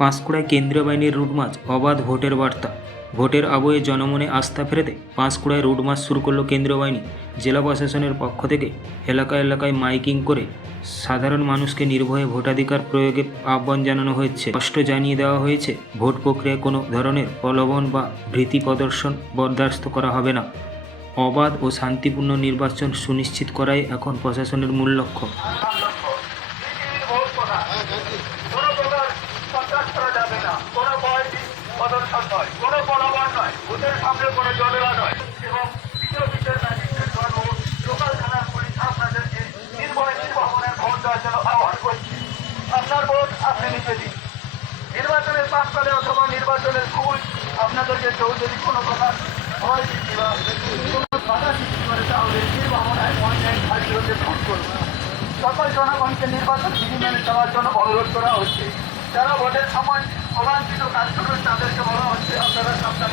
পাঁশকুড়ায় কেন্দ্রীয় বাহিনীর route march, অবাধ ভোটের বার্তা। ভোটের আবহে জনমনে আস্থা ফেরাতে পাঁশকুড়ায় রুট মার্চ শুরু করল কেন্দ্রীয় বাহিনী। জেলা প্রশাসনের পক্ষ থেকে এলাকায় এলাকায় মাইকিং করে সাধারণ মানুষকে নির্ভয়ে ভোটাধিকার প্রয়োগে আহ্বান জানানো হয়েছে। স্পষ্ট জানিয়ে দেওয়া হয়েছে, ভোট প্রক্রিয়ায় কোনো ধরনের প্রলোভন বা ভীতি প্রদর্শন বরদাস্ত করা হবে না। অবাধ ও শান্তিপূর্ণ নির্বাচন সুনিশ্চিত করাই এখন প্রশাসনের মূল লক্ষ্য। আপনার ভোট আপনি নিতে দিন। নির্বাচনের প্রাক্কালে অথবা নির্বাচনের ভুল আপনাদেরকে কেউ যদি কোনো প্রকার ভয় দিচ্ছি বা কোনো বাধা সৃষ্টি করে তাহলে নির্বাচনায় অনলাইন সাহায্যকে ফোন করবে। সকল জনগণকে নির্বাচন বিধি মেনে চলার জন্য অনুরোধ করা হচ্ছে। যারা ভোটের সময় অবাঞ্ছিত কাজ করবেন তাদেরকে বলা হচ্ছে আপনারা সাবধান।